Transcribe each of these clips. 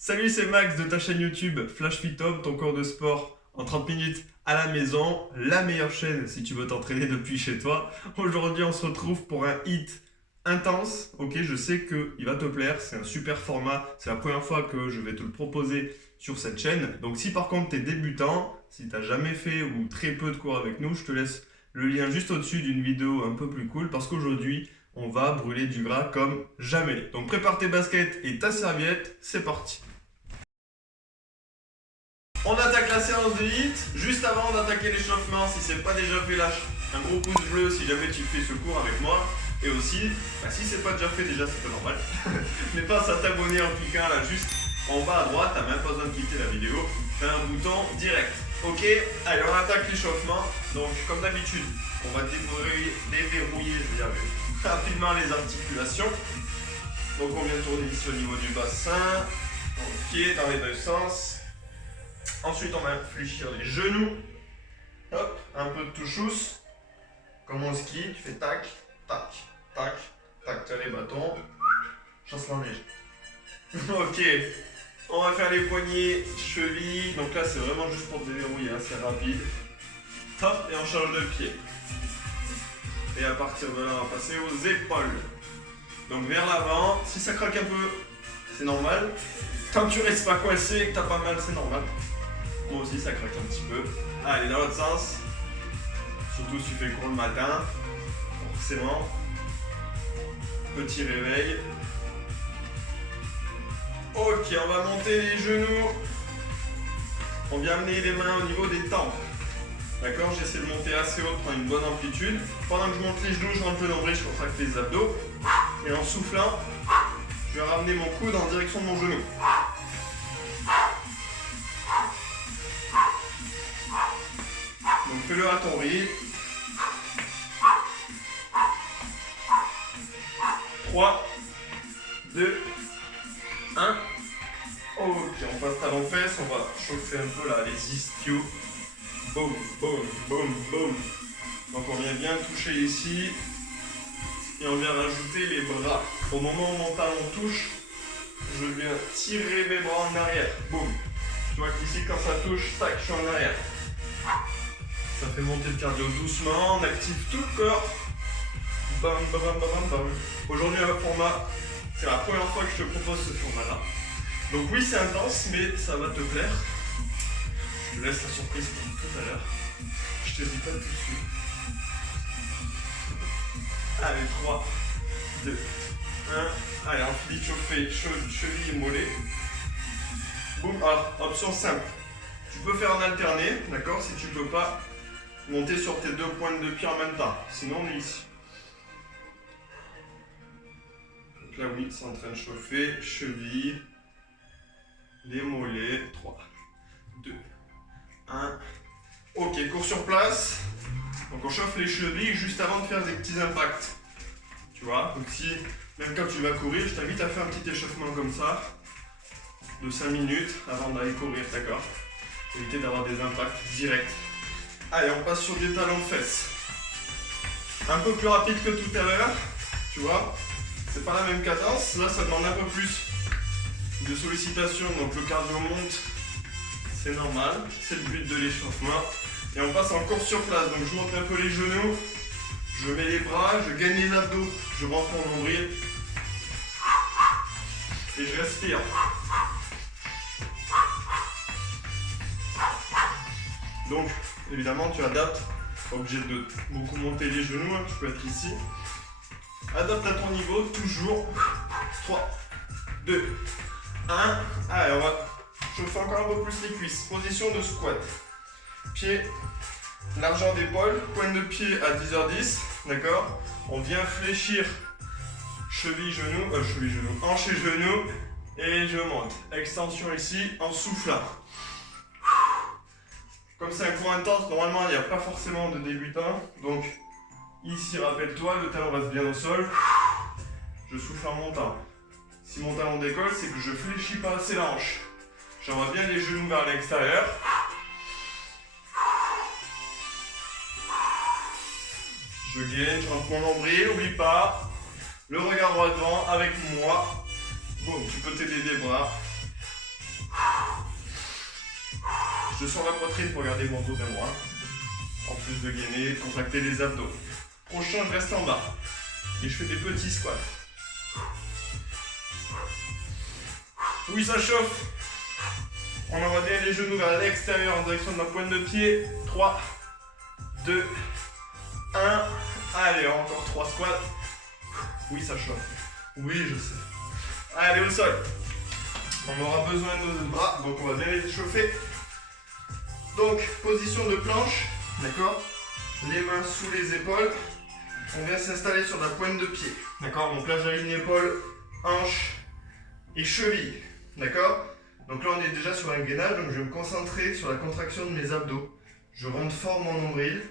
Salut, c'est Max de ta chaîne YouTube Flash Fit Home, ton cours de sport en 30 minutes à la maison, la meilleure chaîne si tu veux t'entraîner depuis chez toi. Aujourd'hui, on se retrouve pour un hit intense. Ok, je sais qu'il va te plaire, c'est un super format, c'est la première fois que je vais te le proposer sur cette chaîne. Donc, si par contre tu es débutant, si tu n'as jamais fait ou très peu de cours avec nous, je te laisse le lien juste au-dessus d'une vidéo un peu plus cool parce qu'aujourd'hui, on va brûler du gras comme jamais. Donc, prépare tes baskets et ta serviette, c'est parti. On attaque la séance de hit. Juste avant d'attaquer l'échauffement, si c'est pas déjà fait, lâche un gros pouce bleu si jamais tu fais ce cours avec moi. Et aussi, si c'est pas déjà fait, déjà c'est pas normal. Mais pense à t'abonner en cliquant là juste en bas à droite, t'as même pas besoin de quitter la vidéo. T'as un bouton direct. Ok, allez on attaque l'échauffement. Donc comme d'habitude, on va déverrouiller, je vais y arriver, rapidement les articulations. Donc on vient tourner ici au niveau du bassin. Ok, dans les deux sens. Ensuite, on va fléchir les genoux. Hop, un peu de touchous. Comme on skie, tu fais tac, tac, tac, tac. Tu as les bâtons. Chasse la neige. Ok, on va faire les poignets, chevilles. Donc là, c'est vraiment juste pour te déverrouiller, hein, c'est rapide. Hop, et on change de pied. Et à partir de là, on va passer aux épaules. Donc vers l'avant. Si ça craque un peu, c'est normal. Tant que tu restes pas coincé et que t'as pas mal, c'est normal. Moi aussi, ça craque un petit peu. Allez, dans l'autre sens. Surtout si tu fais cours le matin. Forcément. Petit réveil. Ok, on va monter les genoux. On vient amener les mains au niveau des tempes. D'accord, j'essaie de monter assez haut, de prendre une bonne amplitude. Pendant que je monte les genoux, je rentre le nombril, je contracte les abdos. Et en soufflant, je vais ramener mon coude en direction de mon genou. Donc fais-le à ton rythme. 3, 2, 1. Ok, on passe talon-fesse, on va chauffer un peu là les ischios. Boum, boum, boum, boum. Donc on vient bien toucher ici. Et on vient rajouter les bras. Au moment où mon talon touche, je viens tirer mes bras en arrière. Boum. Tu vois qu'ici quand ça touche, tac, je suis en arrière. Ça fait monter le cardio doucement, on active tout le corps. Bam, bam, bam, bam, bam. Aujourd'hui, un format, c'est la première fois que je te propose ce format-là. Donc oui, c'est intense, mais ça va te plaire. Je te laisse la surprise pour tout à l'heure. Je te dis pas tout de suite. Allez, 3, 2, 1. Allez, on finit de chauffer cheville et mollet. Boum, alors, option simple. Tu peux faire en alterné, d'accord, si tu peux pas monter sur tes deux pointes de pied en même temps. Sinon, on est ici. Donc là, oui, c'est en train de chauffer. Cheville, les mollets. 3, 2, 1. Ok, cours sur place. Donc on chauffe les chevilles juste avant de faire des petits impacts. Tu vois, donc si, même quand tu vas courir, je t'invite à faire un petit échauffement comme ça, de 5 minutes avant d'aller courir, d'accord? Éviter d'avoir des impacts directs. Allez, on passe sur des talons de fesses. Un peu plus rapide que tout à l'heure, tu vois. C'est pas la même cadence, là ça demande un peu plus de sollicitation, donc le cardio monte, c'est normal, c'est le but de l'échauffement. Et on passe en course sur place, donc je monte un peu les genoux, je mets les bras, je gagne les abdos, je rentre mon nombril et je respire. Donc évidemment tu adaptes, pas obligé de beaucoup monter les genoux, hein, tu peux être ici. Adapte à ton niveau, toujours. 3, 2, 1. Allez, on va chauffer encore un peu plus les cuisses. Position de squat. Pied, largeur d'épaule, pointe de pied à 10h10, d'accord. On vient fléchir cheville, genou, hanche et genou, et je monte. Extension ici, en soufflant. Comme c'est un cours intense, normalement il n'y a pas forcément de débutant, donc ici, rappelle-toi, le talon reste bien au sol, je souffle en montant. Si mon talon décolle, c'est que je fléchis pas assez la hanche. J'envoie bien les genoux vers l'extérieur. Je gaine, je rentre mon nombril, n'oublie pas. Le regard droit devant avec moi. Boum, tu peux t'aider des bras. Je sens la poitrine pour garder mon dos vers moi. En plus de gainer, de contracter les abdos. Prochain, je reste en bas. Et je fais des petits squats. Oui, ça chauffe. On envoie bien les genoux vers l'extérieur en direction de ma pointe de pied. 3, 2, 1. Allez, encore 3 squats. Oui, ça chauffe. Oui, je sais. Allez, au sol. On aura besoin de nos bras, donc on va bien les chauffer. Donc, position de planche. D'accord? Les mains sous les épaules. On vient s'installer sur la pointe de pied. D'accord? Donc là, j'aligne épaule, hanche et cheville. D'accord? Donc là, on est déjà sur un gainage, donc je vais me concentrer sur la contraction de mes abdos. Je rentre fort mon nombril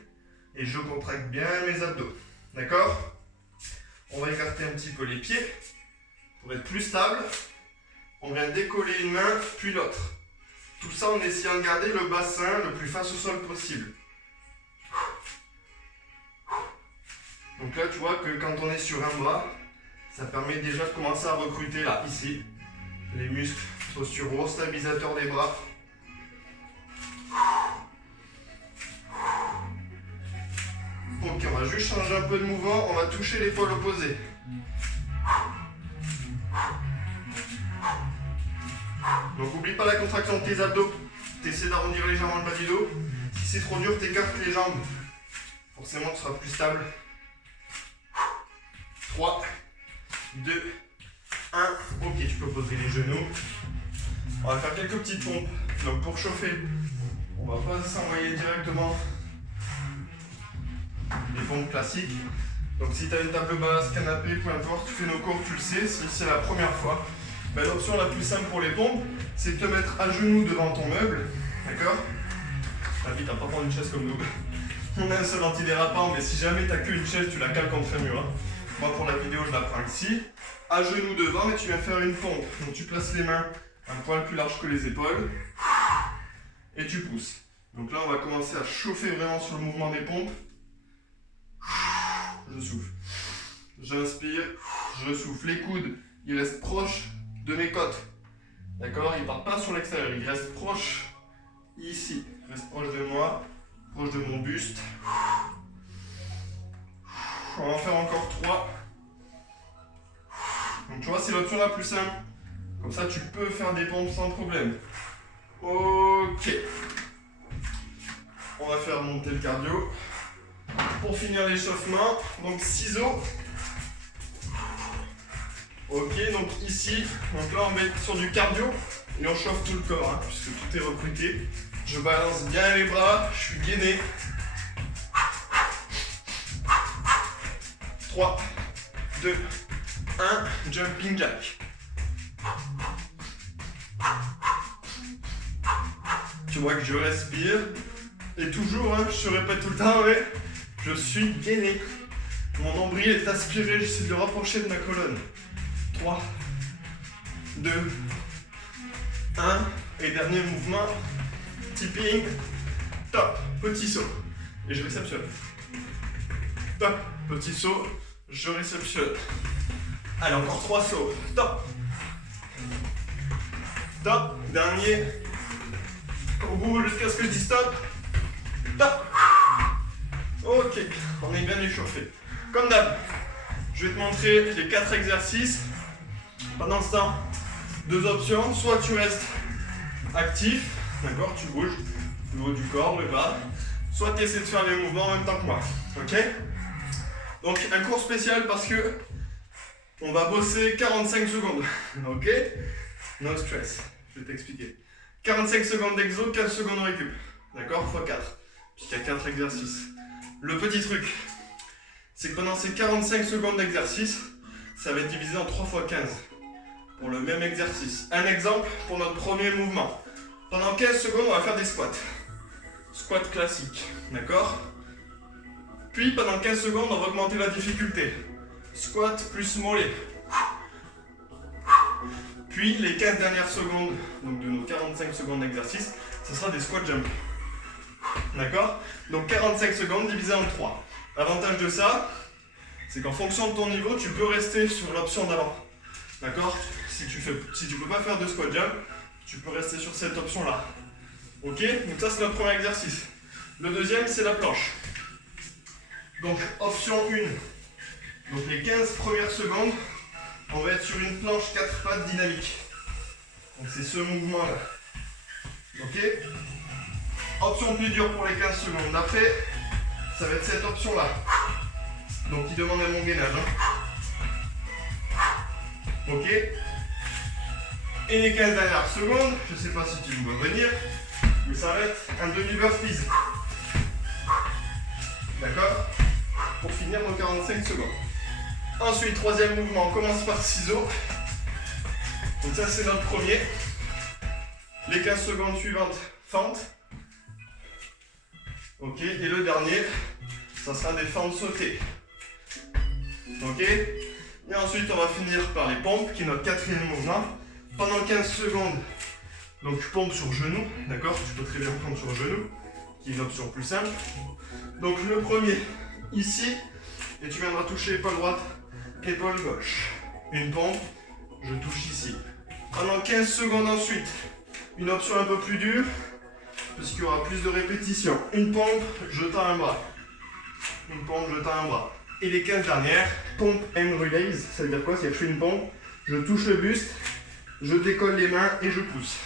et je contracte bien mes abdos. D'accord? On va écarter un petit peu les pieds pour être plus stable. On vient décoller une main, puis l'autre. Tout ça en essayant de garder le bassin le plus face au sol possible. Donc là, tu vois que quand on est sur un bras, ça permet déjà de commencer à recruter là, ici, les muscles posturaux, stabilisateurs des bras. Ok, on va juste changer un peu de mouvement, on va toucher l'épaule opposée. Donc n'oublie pas la contraction de tes abdos. Tu essaies d'arrondir légèrement le bas du dos. Si c'est trop dur, tu écartes les jambes. Forcément, tu seras plus stable. 3, 2, 1. Ok, tu peux poser les genoux. On va faire quelques petites pompes. Donc pour chauffer, on va pas s'envoyer directement des pompes classiques. Donc si tu as une table basse, canapé, peu importe, tu fais nos cours, tu le sais, si c'est la première fois. Ben, l'option la plus simple pour les pompes, c'est de te mettre à genoux devant ton meuble. D'accord? T'invite à pas prendre une chaise comme nous. On a un seul antidérapant, mais si jamais tu n'as qu'une chaise, tu la cales contre un mur. Hein. Moi pour la vidéo, je la prends ici. À genoux devant, et tu viens faire une pompe. Donc tu places les mains un poil plus large que les épaules. Et tu pousses. Donc là, on va commencer à chauffer vraiment sur le mouvement des pompes. Je souffle. J'inspire, je souffle. Les coudes, ils restent proches de mes côtes. D'accord? Ils ne partent pas sur l'extérieur, ils restent proches ici. Ils restent proches de moi, proches de mon buste. On va en faire encore 3. Donc tu vois, c'est l'option la plus simple. Comme ça, tu peux faire des pompes sans problème. Ok. On va faire monter le cardio. Pour finir l'échauffement, donc ciseaux. Ok, donc ici, donc là on met sur du cardio et on chauffe tout le corps, hein, puisque tout est recruté. Je balance bien les bras, je suis gainé. 3, 2, 1, jumping jack. Tu vois que je respire. Et toujours, hein, je te répète tout le temps, mais je suis gainé. Mon nombril est aspiré, j'essaie de le rapprocher de ma colonne. 3, 2, 1. Et dernier mouvement. Tipping. Top. Petit saut. Et je réceptionne. Top. Petit saut. Je réceptionne. Allez, encore 3 sauts. Top. Top. Dernier. Au bout jusqu'à ce que je dise stop. Top. Ok. On est bien échauffé. Comme d'hab, je vais te montrer les 4 exercices. Pendant ce temps, 2 options. Soit tu restes actif, d'accord, tu bouges le haut du corps, le bas. Soit tu essaies de faire les mouvements en même temps que moi. Ok? Donc un cours spécial parce que on va bosser 45 secondes. Ok? No stress. Je vais t'expliquer. 45 secondes d'exo, 4 secondes de récup. D'accord? x 4. Puisqu'il y a 4 exercices. Le petit truc, c'est que pendant ces 45 secondes d'exercice, ça va être divisé en 3 x 15 pour le même exercice. Un exemple pour notre premier mouvement. Pendant 15 secondes, on va faire des squats. Squat classique, d'accord? Puis pendant 15 secondes, on va augmenter la difficulté. Squat plus mollet. Puis les 15 dernières secondes, donc de nos 45 secondes d'exercice, ce sera des squat jump. D'accord? Donc 45 secondes divisé en 3. L'avantage de ça, c'est qu'en fonction de ton niveau, tu peux rester sur l'option d'avant. D'accord? Si tu peux pas faire de squat jump, tu peux rester sur cette option-là. Ok, donc ça c'est notre premier exercice. Le deuxième, c'est la planche. Donc option 1. Donc les 15 premières secondes, on va être sur une planche 4 pattes dynamique. Donc c'est ce mouvement-là. Ok. Option plus dure pour les 15 secondes. Après, ça va être cette option-là. Donc qui demande un bon gainage. Ok. Et les 15 dernières secondes, je ne sais pas si tu me vois venir, mais ça va être un demi-burpees. D'accord? Pour finir nos 45 secondes. Ensuite, troisième mouvement, on commence par ciseaux. Donc ça c'est notre premier. Les 15 secondes suivantes, fente. Ok, et le dernier, ça sera des fentes sautées. Ok. Et ensuite, on va finir par les pompes, qui est notre quatrième mouvement. Pendant 15 secondes, donc je pompe sur genou, d'accord? Tu peux très bien prendre sur genou, qui est une option plus simple. Donc le premier, ici, et tu viendras toucher épaule droite, épaule gauche. Une pompe, je touche ici. Pendant 15 secondes ensuite, une option un peu plus dure, parce qu'il y aura plus de répétitions. Une pompe, je tends un bras. Une pompe, je tends un bras. Et les 15 dernières, pompe and release, ça veut dire quoi? C'est que je fais une pompe, je touche le buste, je décolle les mains et je pousse.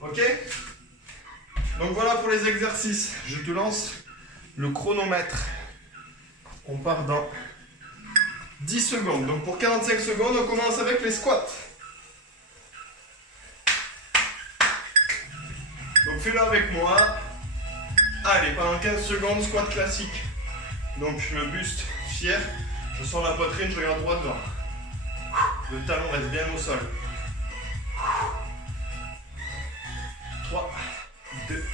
Ok? Donc voilà pour les exercices. Je te lance le chronomètre. On part dans 10 secondes. Donc pour 45 secondes, on commence avec les squats. Donc fais-le avec moi. Allez, pendant 15 secondes, squat classique. Donc le buste fier, je sens la poitrine, je regarde droit devant. Le talon reste bien au sol. 3, 2,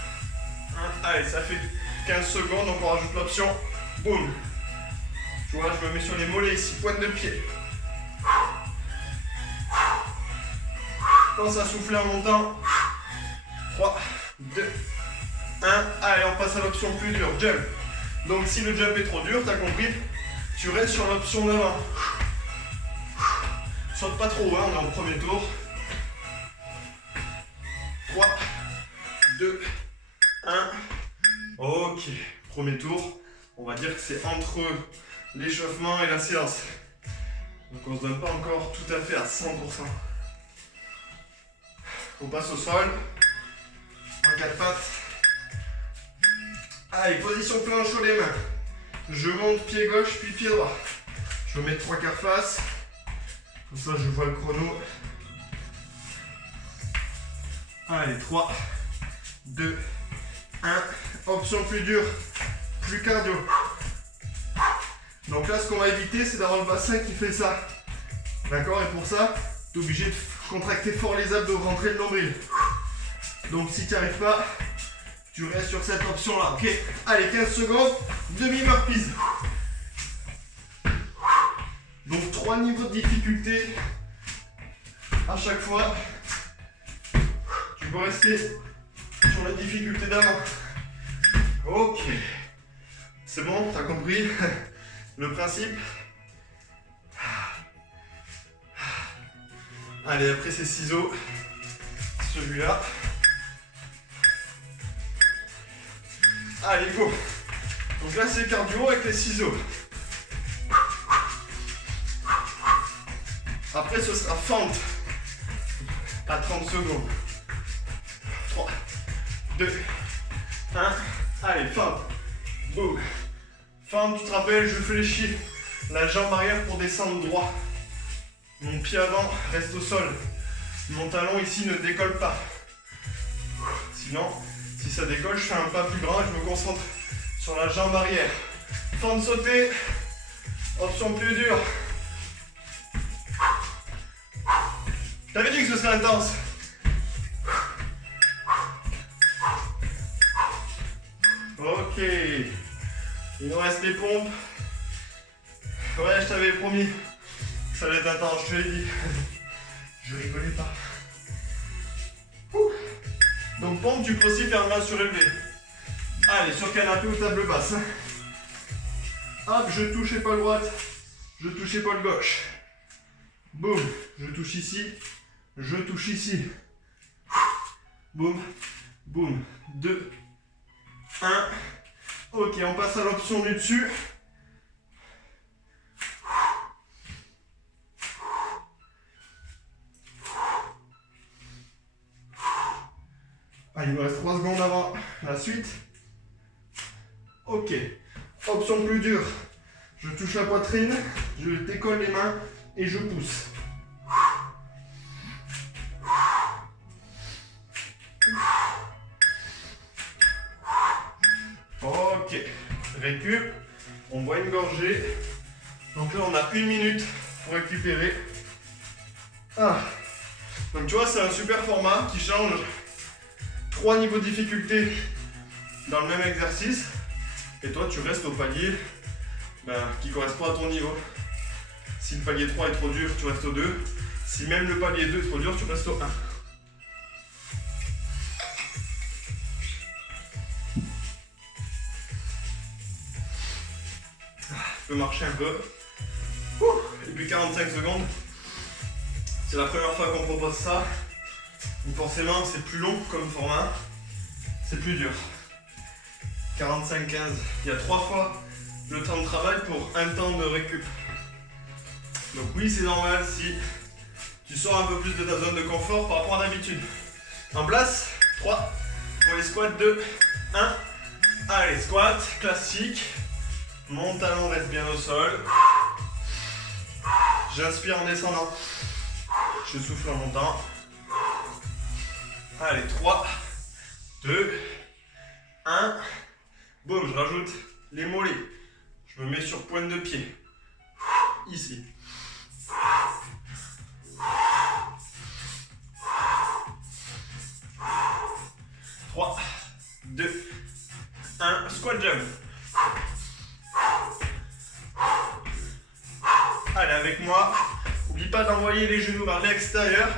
1. Allez, ça fait 15 secondes, donc on rajoute l'option boum. Tu vois, je me mets sur les mollets ici, pointe de pied. Pense à souffler en montant. 3, 2, 1. Allez, on passe à l'option plus dure, jump. Donc si le jump est trop dur, t'as compris, tu restes sur l'option d'avant. Saute pas trop, hein, on est en premier tour. 3, 2, 1. Ok, premier tour. On va dire que c'est entre l'échauffement et la séance. Donc on se donne pas encore tout à fait à 100%. On passe au sol. En 4 pattes. Allez, position planche sur les mains. Je monte pied gauche puis pied droit. Je me mets 3 quarts face. Comme ça, je vois le chrono. Allez, 3, 2, 1. Option plus dure, plus cardio. Donc là, ce qu'on va éviter, c'est d'avoir le bassin qui fait ça. D'accord? Et pour ça, tu es obligé de contracter fort les abdos, rentrer le nombril. Donc si tu n'y arrives pas, tu restes sur cette option-là. Ok? Allez, 15 secondes, demi-burpees. Donc 3 niveaux de difficulté à chaque fois. Tu peux rester sur la difficulté d'avant. Ok. C'est bon, t'as compris le principe? Allez, après ces ciseaux, celui-là. Allez, go. Donc là, c'est cardio avec les ciseaux. Après, ce sera fente à 30 secondes. 3, 2, 1. Allez, fente. Boum. Fente, tu te rappelles, je fléchis la jambe arrière pour descendre droit. Mon pied avant reste au sol. Mon talon ici ne décolle pas. Sinon, si ça décolle, je fais un pas plus grand et je me concentre sur la jambe arrière. Fente sautée. Option plus dure. T'avais dit que ce serait intense. Ok. Il nous reste les pompes. Ouais, je t'avais promis. Ça allait être intense, je te l'ai dit. Je rigolais pas. Donc pompe, tu peux aussi faire main surélevée. Allez, sur canapé ou table basse. Hop, je touche épaule droite. Je touche épaule gauche. Boum, je touche ici. Je touche ici. Boum, boum. 2, 1. Ok, on passe à l'option du dessus. Ah, il me reste 3 secondes avant la suite. Ok. Option plus dure. Je touche la poitrine, je décolle les mains et je pousse. Ok. Récup. On boit une gorgée. Donc là, on a 1 minute pour récupérer. Ah. Donc tu vois, c'est un super format qui change 3 niveaux de difficulté dans le même exercice. Et toi, tu restes au palier qui correspond à ton niveau. Si le palier 3 est trop dur, tu restes au 2. Si même le palier 2 est trop dur, tu restes au 1. Tu peux marcher un peu. Et puis 45 secondes. C'est la première fois qu'on propose ça. Donc forcément, c'est plus long comme format. C'est plus dur. 45-15. Il y a 3 fois le temps de travail pour un temps de récup. Donc oui, c'est normal si tu sors un peu plus de ta zone de confort par rapport à d'habitude. En place, 3 pour les squats, 2, 1. Allez, squat, classique. Mon talon reste bien au sol. J'inspire en descendant. Je souffle en montant. Allez, 3, 2, 1. Boum, je rajoute les mollets. Je me mets sur pointe de pied. Ici. 3, 2, 1. Squat jump. Allez, avec moi. N'oublie pas d'envoyer les genoux vers l'extérieur.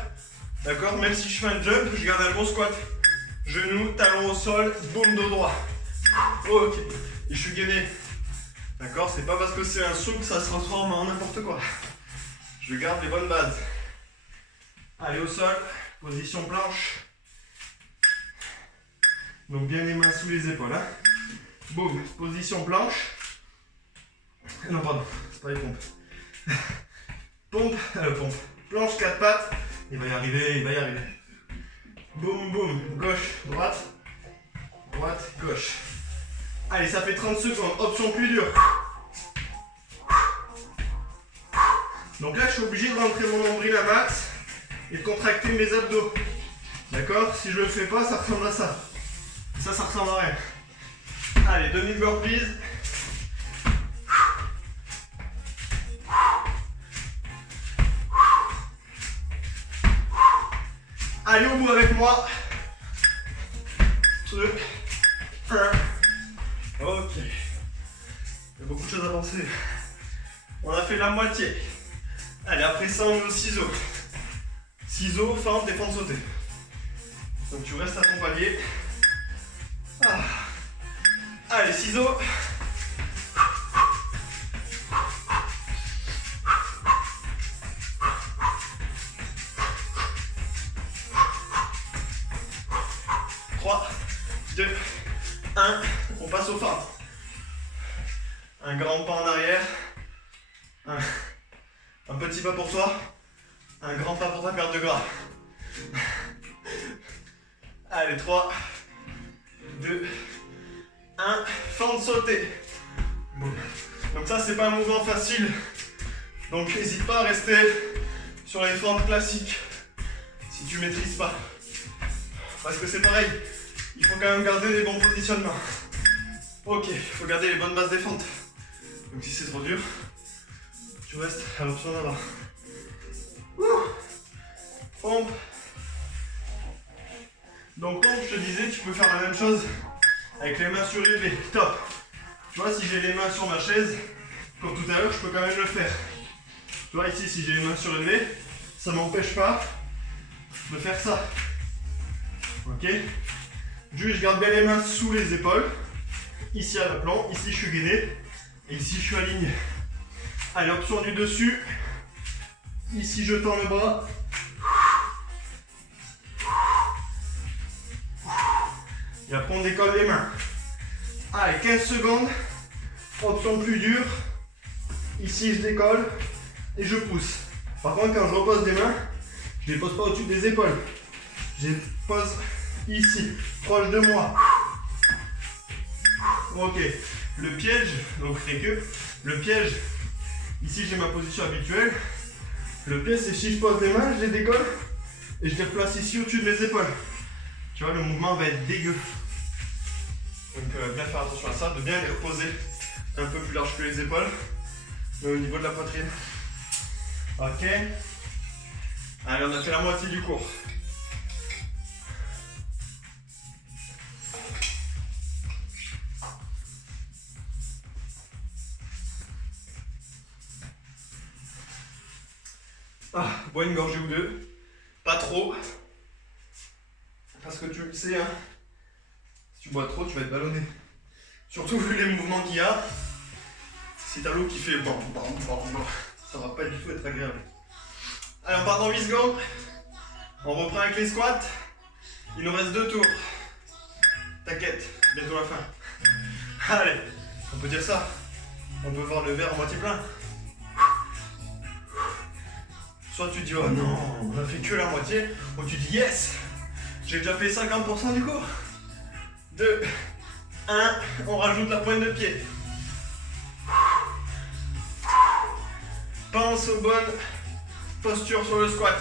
D'accord? Même si je fais un jump, je garde un bon squat. Genoux, talon au sol, boum, dos droit. Ok. Et je suis gainé. D'accord? C'est pas parce que c'est un saut que ça se transforme en n'importe quoi. Je garde les bonnes bases. Allez, au sol, position planche. Donc bien les mains sous les épaules. Hein. Boum, position planche. Non, pardon, c'est pas les pompes. Pompe. Planche 4 pattes. Il va y arriver, il va y arriver. Boum, boum, gauche, droite. Droite, gauche. Allez, ça fait 30 secondes. Option plus dure. Donc là, je suis obligé de rentrer mon nombril à max et de contracter mes abdos. D'accord? Si je le fais pas, ça ressemble à ça. Ça ressemble à rien. Allez, demi-burpees. Allez au bout avec moi. 2, 1. Ok. Il y a beaucoup de choses à penser. On a fait la moitié. Allez, après ça, on est au ciseau. Ciseaux, fente et fente sautée. Donc tu restes à ton palier. Ah. Allez, ciseaux. On passe au fente. Un grand pas en arrière. Un petit pas pour toi. Un grand pas pour ta perte de gras. Allez, 3, 2, 1. Fente sautée. Donc ça, c'est pas un mouvement facile. Donc n'hésite pas à rester sur les fentes classiques si tu maîtrises pas. Parce que c'est pareil. Il faut quand même garder les bons positionnements. Ok, il faut garder les bonnes bases des fentes. Donc si c'est trop dur, tu restes à l'option d'avant. Pompe. Donc pompe, je te disais, tu peux faire la même chose avec les mains surélevées. Top. Tu vois, si j'ai les mains sur ma chaise, comme tout à l'heure, je peux quand même le faire. Tu vois, ici, si j'ai les mains surélevées, ça ne m'empêche pas de faire ça. Ok. Juste, je garde bien les mains sous les épaules. Ici à l'aplomb, ici je suis gainé. Et ici je suis aligné. Allez, option du dessus. Ici je tends le bras. Et après on décolle les mains. Allez, 15 secondes. Option plus dure. Ici je décolle et je pousse. Par contre quand je repose les mains, je ne les pose pas au-dessus des épaules. Je les pose ici, proche de moi. Ok. Le piège, donc que le piège, ici j'ai ma position habituelle. Le piège c'est si je pose les mains, je les décolle et je les replace ici au-dessus de mes épaules. Tu vois, le mouvement va être dégueu. Donc bien faire attention à ça, de bien les reposer un peu plus large que les épaules, mais au niveau de la poitrine. Ok. Allez, on a fait la moitié du cours. Bois une gorgée ou deux, pas trop, parce que tu le sais, hein, si tu bois trop, tu vas être ballonné. Surtout vu les mouvements qu'il y a, si t'as l'eau qui fait bon, ça va pas du tout être agréable. Allez, on part dans 8 secondes, on reprend avec les squats, il nous reste 2 tours. T'inquiète, bientôt la fin. Allez, on peut dire ça, on peut voir le verre à moitié plein. Soit tu dis oh non, on a fait que la moitié, ou tu dis yes, j'ai déjà fait 50% du cours. 2, 1, on rajoute la pointe de pied. Pense aux bonnes postures sur le squat.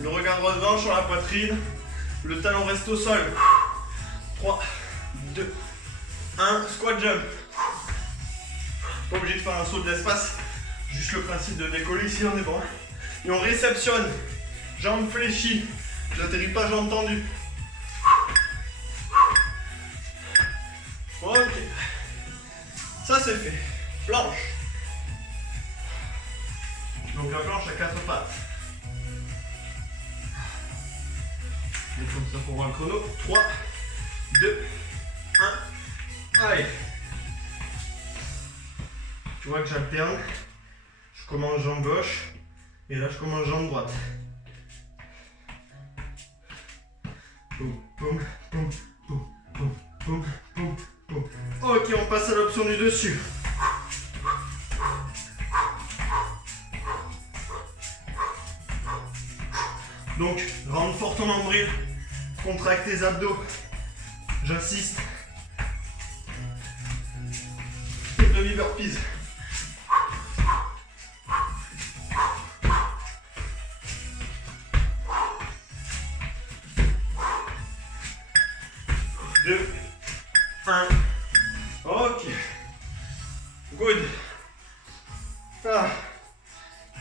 Le regard droit devant sur la poitrine, le talon reste au sol. 3, 2, 1, squat jump. Pas obligé de faire un saut de l'espace, juste le principe de décoller ici on est bon. Et on réceptionne, jambes fléchies, je n'atterris pas jambes tendues. Ok, ça c'est fait. Planche. Donc la planche à 4 pattes. Et comme ça pour voir le chrono. 3, 2, 1, allez. Tu vois que j'alterne. Je commence jambe gauche. Et là, je commence jambe droite. Boum, boum, boum, boum, boum, boum, boum, boum. Ok, on passe à l'option du dessus. Donc, rentre fort ton nombril, contracte tes abdos. J'insiste. Demi-burpees. Ok. Good.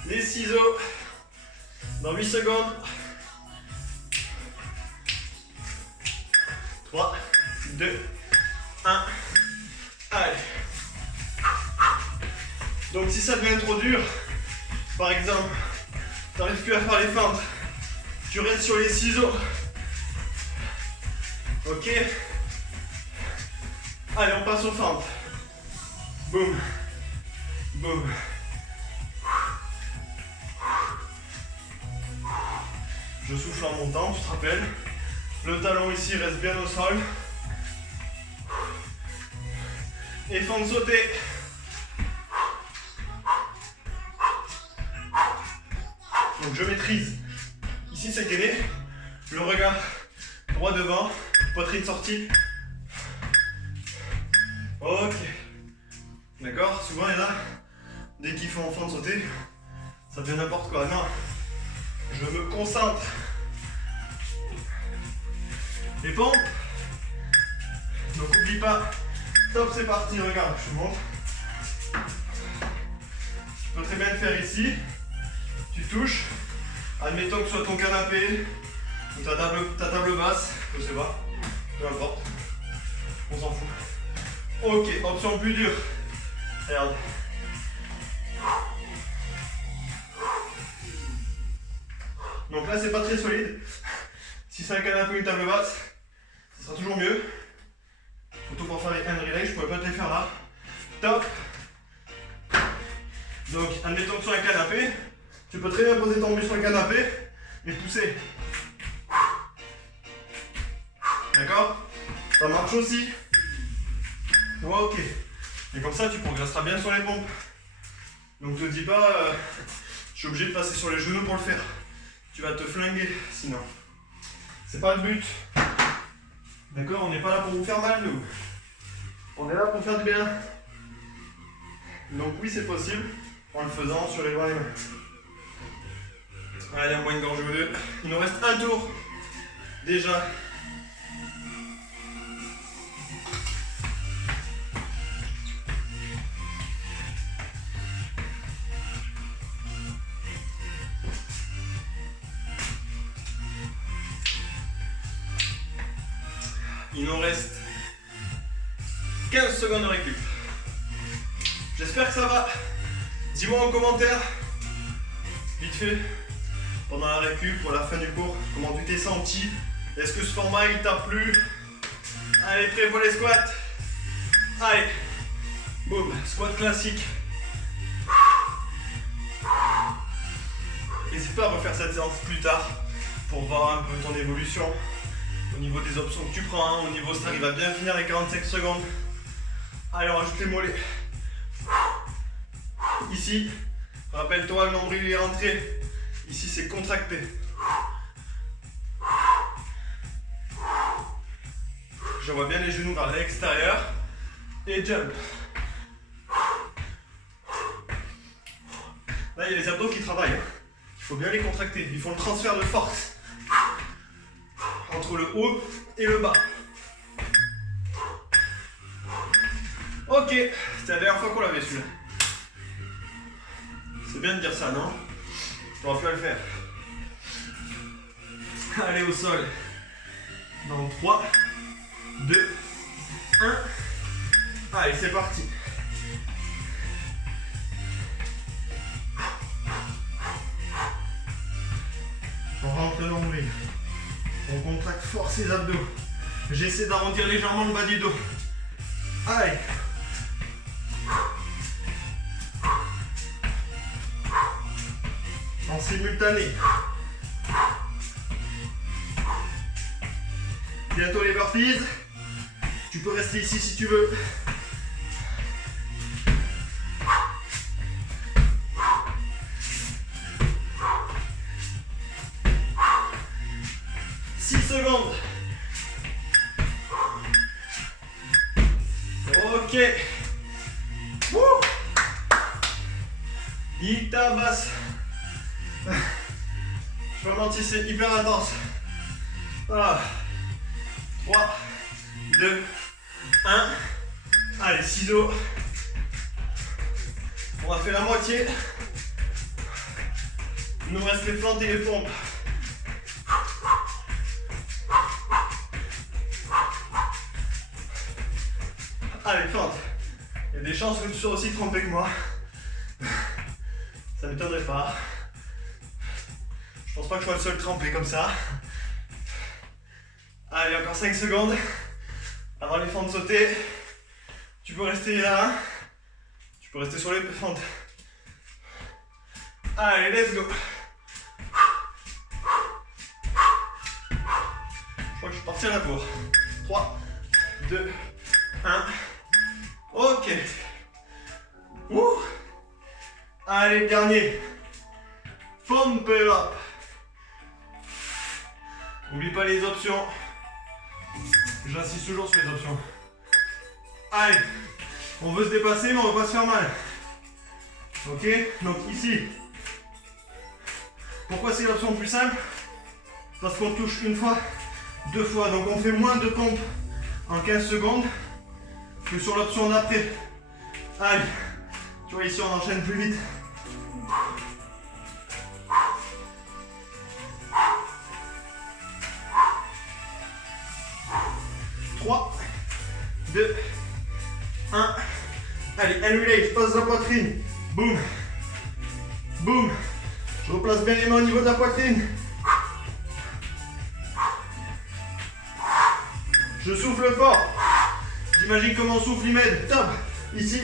Les ciseaux. Dans 8 secondes. 3, 2, 1. Allez. Donc si ça devient trop dur, par exemple, tu n'arrives plus à faire les feintes, tu restes sur les ciseaux. Ok. Allez, on passe aux feintes. Boum. Boum. Je souffle en montant, tu te rappelles. Le talon ici reste bien au sol. Et fente sautée. Donc je maîtrise. Ici c'est gainé. Le regard droit devant, poitrine sortie. Ok. D'accord. Souvent il y en a, dès qu'ils font fente sautée, ça devient n'importe quoi. Non. Je me concentre. Les pompes. Donc oublie pas. Top, c'est parti. Regarde, je te montre. Tu peux très bien le faire ici. Tu touches. Admettons que ce soit ton canapé ou ta table basse. Je sais pas. Peu importe. On s'en fout. Ok, option plus dure. Regarde. Donc là c'est pas très solide. Si c'est un canapé ou une table basse, ça sera toujours mieux. Surtout pour faire les hand relays, je pourrais pas te les faire là. Top. Donc admettons que sur un canapé, tu peux très bien poser ton buste sur le canapé et pousser. D'accord? Ça marche aussi. Ouais, ok. Et comme ça, tu progresseras bien sur les pompes. Donc te dis pas, je suis obligé de passer sur les genoux pour le faire. Tu vas te flinguer sinon. C'est pas le but. D'accord? On n'est pas là pour vous faire mal, nous. On est là pour faire du bien. Donc oui, c'est possible en le faisant sur les doigts et les mains. Allez, on boit une gorgée ou deux. Il nous reste un tour. Déjà. Il nous reste 15 secondes de récup. J'espère que ça va. Dis-moi en commentaire, vite fait, pendant la récup, pour la fin du cours, comment tu t'es senti. Est-ce que ce format il t'a plu? Allez, prêt pour les squats. Allez, boum, squat classique. N'hésite pas à refaire cette séance plus tard pour voir un peu ton évolution. Au niveau des options que tu prends, au niveau si tu arrives à bien finir les 45 secondes. Allez, on rajoute les mollets. Ici, rappelle-toi, le nombril est rentré. Ici, c'est contracté. Je vois bien les genoux vers l'extérieur. Et jump. Là, il y a les abdos qui travaillent. Il faut bien les contracter. Ils font le transfert de force entre le haut et le bas. Ok, c'était la dernière fois qu'on l'avait celui-là. C'est bien de dire ça, non? Tu auras pu le faire. Allez au sol. Dans 3, 2, 1. Allez, c'est parti. On rentre le nombril. On contracte fort ses abdos. J'essaie d'arrondir légèrement le bas du dos. Allez. En simultané. Bientôt les burpees. Tu peux rester ici si tu veux. Secondes. Ok. Wouh. Il tabasse. Je peux mentir, c'est hyper intense. Voilà. 3, 2, 1. Allez, ciseaux. On a fait la moitié. Il nous reste les plantes et les pompes. Allez, fente. Il y a des chances que tu sois aussi trempé que moi. Ça ne m'étonnerait pas. Je pense pas que je sois le seul trempé comme ça. Allez, encore 5 secondes. Avant les fentes sauter. Tu peux rester là. Tu peux rester sur les fentes. Allez, let's go. Je crois que je suis parti à la bourre. 3, 2, 1. Ok. Ouh. Allez, dernier. Pump it up. N'oublie pas les options. J'insiste toujours sur les options. Allez. On veut se dépasser, mais on veut pas se faire mal. Ok. Donc ici. Pourquoi c'est l'option plus simple? Parce qu'on touche une fois, deux fois. Donc on fait moins de pompes en 15 secondes que sur l'option d'après. Allez, tu vois ici on enchaîne plus vite. Trois, 2, 1. Allez, hand release, passe la poitrine. Boum. Boum. Je replace bien les mains au niveau de la poitrine. Je souffle fort. J'imagine comment on souffle Imed. Top. Ici.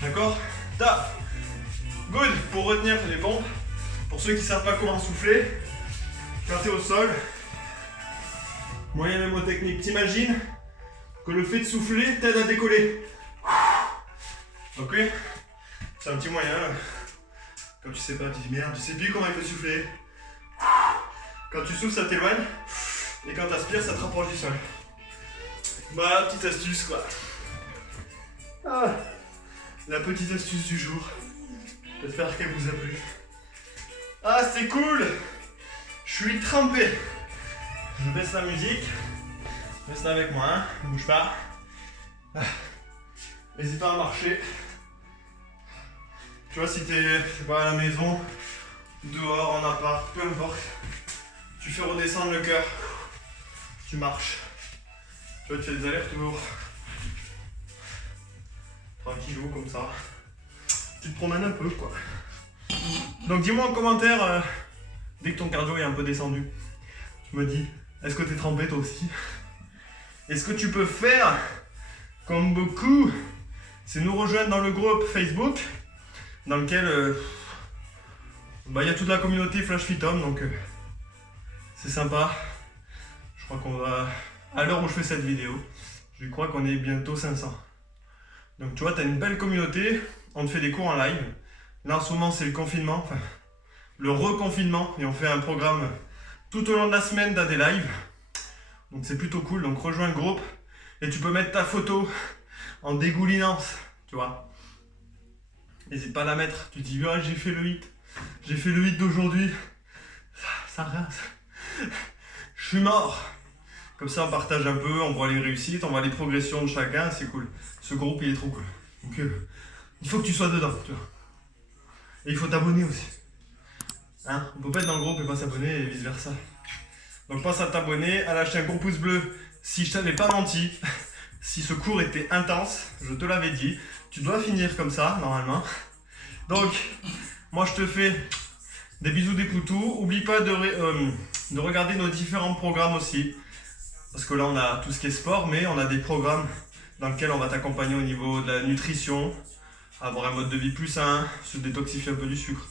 D'accord. Top. Good. Pour retenir les pompes. Pour ceux qui ne savent pas comment souffler, quand tu es au sol, moyen mnémotechnique. T'imagines que le fait de souffler t'aide à décoller. Ok? C'est un petit moyen là. Quand tu sais pas, tu dis merde, je sais plus comment il faut souffler. Quand tu souffles, ça t'éloigne. Et quand t'aspires, ça te rapproche du sol. Voilà, petite astuce quoi. Ah, la petite astuce du jour. J'espère qu'elle vous a plu. Ah, c'est cool! Je suis trempé. Je baisse la musique. Reste avec moi, hein. Ne bouge pas. Ah. N'hésite pas à marcher. Tu vois, si t'es, je sais pas, à la maison, dehors, en appart, peu importe, tu fais redescendre le cœur. Tu marches. Tu vois, tu fais des allers-retours. Tranquillou, comme ça. Tu te promènes un peu, quoi. Donc dis-moi en commentaire, dès que ton cardio est un peu descendu, tu me dis, est-ce que t'es trempé toi aussi? Est-ce que tu peux faire, comme beaucoup, c'est nous rejoindre dans le groupe Facebook, dans lequel il y a toute la communauté Flash Fit Home, donc c'est sympa. Je crois qu'on va, à l'heure où je fais cette vidéo, je crois qu'on est bientôt 500. Donc tu vois, tu as une belle communauté, on te fait des cours en live. Là en ce moment c'est le confinement, enfin le reconfinement, et on fait un programme tout au long de la semaine, t'as des lives. Donc c'est plutôt cool, donc rejoins le groupe et tu peux mettre ta photo en dégoulinance, tu vois. N'hésite pas à la mettre, tu dis ah, j'ai fait le hit d'aujourd'hui, ça rase, je suis mort. Comme ça on partage un peu, on voit les réussites, on voit les progressions de chacun, c'est cool. Ce groupe il est trop cool. Donc il faut que tu sois dedans, tu vois. Et il faut t'abonner aussi. Hein, on peut pas être dans le groupe et pas s'abonner et vice versa. Donc pense à t'abonner, à lâcher un gros pouce bleu si je t'avais pas menti. Si ce cours était intense, je te l'avais dit. Tu dois finir comme ça, normalement. Donc, moi je te fais des bisous des poutous. Oublie pas de regarder nos différents programmes aussi. Parce que là on a tout ce qui est sport, mais on a des programmes dans lesquels on va t'accompagner au niveau de la nutrition, avoir un mode de vie plus sain, se détoxifier un peu du sucre.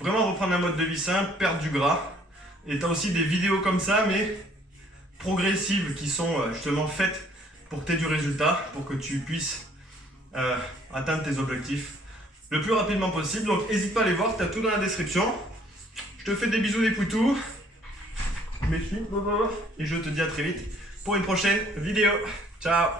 Vraiment reprendre un mode de vie sain, perdre du gras. Et tu as aussi des vidéos comme ça, mais progressives, qui sont justement faites pour que tu aies du résultat, pour que tu puisses atteindre tes objectifs le plus rapidement possible. Donc n'hésite pas à les voir, tu as tout dans la description. Je te fais des bisous des poutous. Et je te dis à très vite pour une prochaine vidéo. Ciao!